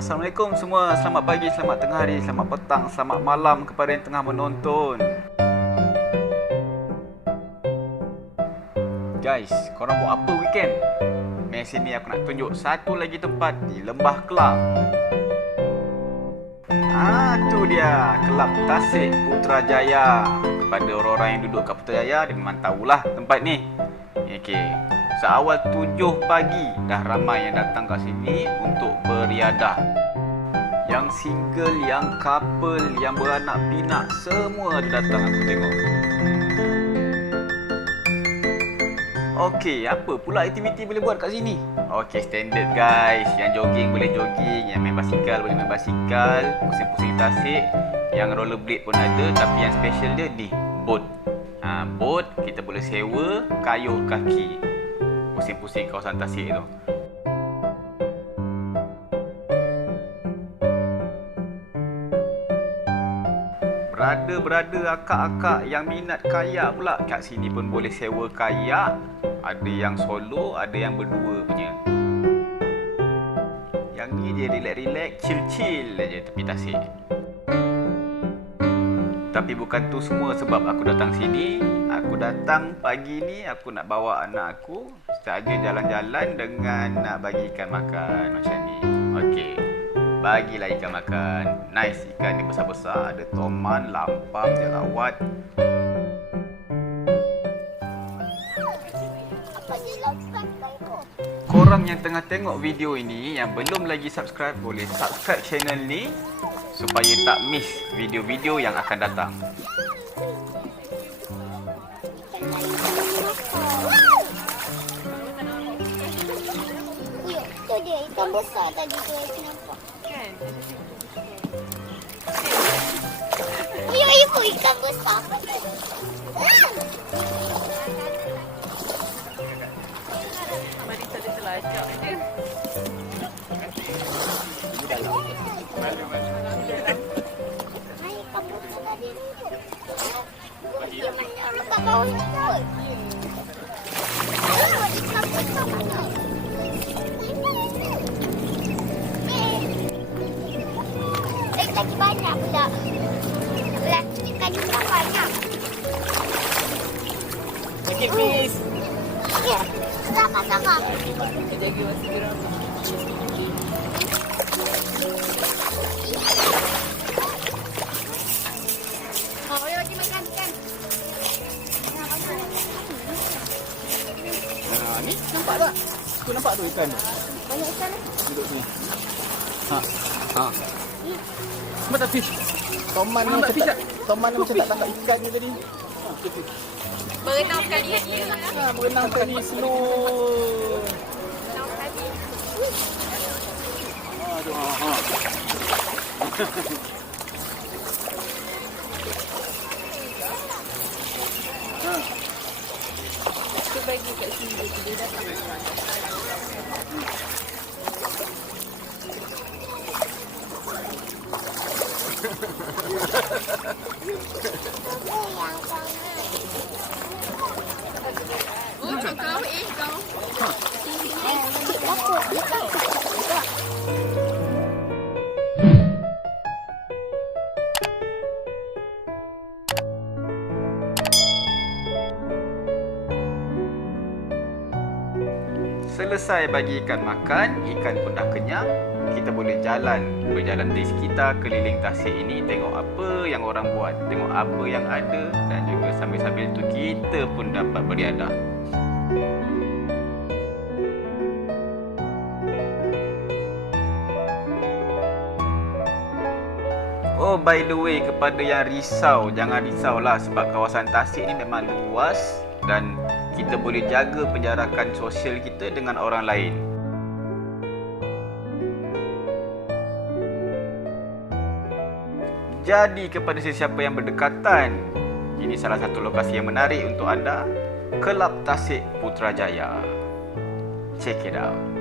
Assalamualaikum semua. Selamat pagi, selamat tengah hari, selamat petang, selamat malam kepada yang tengah menonton. Guys, korang buat apa weekend? Mari sini aku nak tunjuk satu lagi tempat di Lembah Kelang. Ah, tu dia, Kelab Tasik Putrajaya. Kepada orang-orang yang duduk kat Putrajaya, dia memang tahulah tempat ni. Okey, seawal 7 pagi dah ramai yang datang kat sini untuk beriadah. Yang single, yang couple, yang beranak pinak, semua ada datang aku tengok. Okey, apa pula aktiviti boleh buat kat sini? Okey, standard guys. Yang jogging boleh jogging, yang main basikal boleh main basikal, pusing-pusing tasik, yang rollerblade pun ada tapi yang special dia di boat. Ha, boat kita boleh sewa kayuh kaki. Pusing-pusing kawasan tasik tu. Berada-berada akak-akak yang minat kayak pula kat sini pun boleh sewa kayak. Ada yang solo, ada yang berdua punya. Yang ni je relax-relax, chill-chill aja tepi tasik. Tapi bukan tu semua sebab aku datang sini. Aku datang pagi ni aku nak bawa anak aku saja jalan-jalan dengan nak bagi ikan makan macam ni. Okey. Bagilah ikan makan. Nice ikan ni besar-besar. Ada toman, lampam, jelawat. Apa je lakukan kau? Korang yang tengah tengok video ini yang belum lagi subscribe boleh subscribe channel ni supaya tak miss video-video yang akan datang. Ikan besar tadi tu aku nampak. Kan? Uyuk, ibu ikan besar. Ah! Marisa dia telajak je. Hai, ikan besar tadi. Dia banyak orang kat bawah ni kot. Lagi banyak pula. Belah ikan ni pun banyak. Okey, please. Ya, sama-sama. Jaga masa geram. Oh, boleh bagi makan ikan. Ha, ni nampak tak? Aku nampak tu ikan tu. Banyak ikan eh? Duduk sini. Ha. Ha. Nampak tak fish? Toman ni macam tak, Toman ni macam tak tangkap ikan ni tadi. Berenang sekali lagi. Ha, berenang tadi slow. Aduh, ha. ha. Tu bagi kat sini. Dia datang. Go, go, go, go. Selesai bagi ikan makan, ikan pun dah kenyang. Kita boleh jalan, berjalan di sekitar keliling tasik ini tengok apa yang orang buat, tengok apa yang ada dan juga sambil-sambil itu kita pun dapat beriadah. Oh by the way kepada yang risau jangan risaulah sebab kawasan Tasik ni memang luas dan kita boleh jaga penjarakan sosial kita dengan orang lain. Jadi kepada sesiapa yang berdekatan, ini salah satu lokasi yang menarik untuk anda, Kelab Tasik Putrajaya. Check it out.